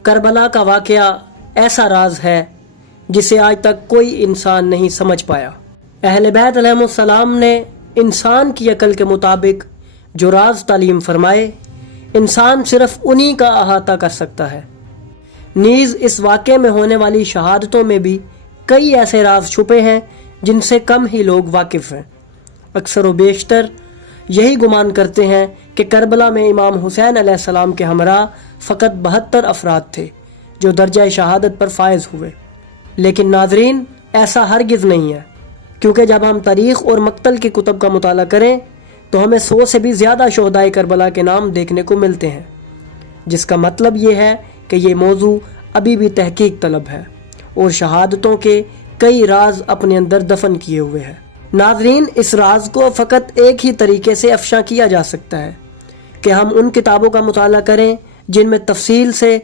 Karbala का वाक़या ऐसा राज है जिसे आज तक कोई इंसान नहीं समझ पाया। अहले बैत अलैहिमुस्सलाम ने इंसान की अकल के मुताबिक जो राज तालीम फरमाए, इंसान सिर्फ उन्हीं का अहाता कर सकता है। नीज़ इस वाक़े में होने वाली शहादतों में भी कई ऐसे राज छुपे हैं जिनसे कम ही लोग वाकिफ़ हैं। अक्सर व बेशतर यही गुमान करते हैं कि करबला में इमाम हुसैन अलैहिस्सलाम के हमरा फ़कत 72 अफराद थे जो दर्जा शहादत पर फायज़ हुए, लेकिन नाज़रीन ऐसा हरगिज़ नहीं है, क्योंकि जब हम तारीख़ और मक्तल की कुतुब का मुताला करें तो हमें 100 से भी ज़्यादा शोहदाए करबला के नाम देखने को मिलते हैं, जिसका मतलब ये है कि ये मौजू अभी भी तहकीक तलब है और शहादतों के कई राज अपने अंदर दफन किए हुए हैं। नाज़रीन, इस राज को फ़कत एक ही तरीके से अफ़शा किया जा सकता है कि हम उन किताबों का मुताला करें जिनमें तफसील से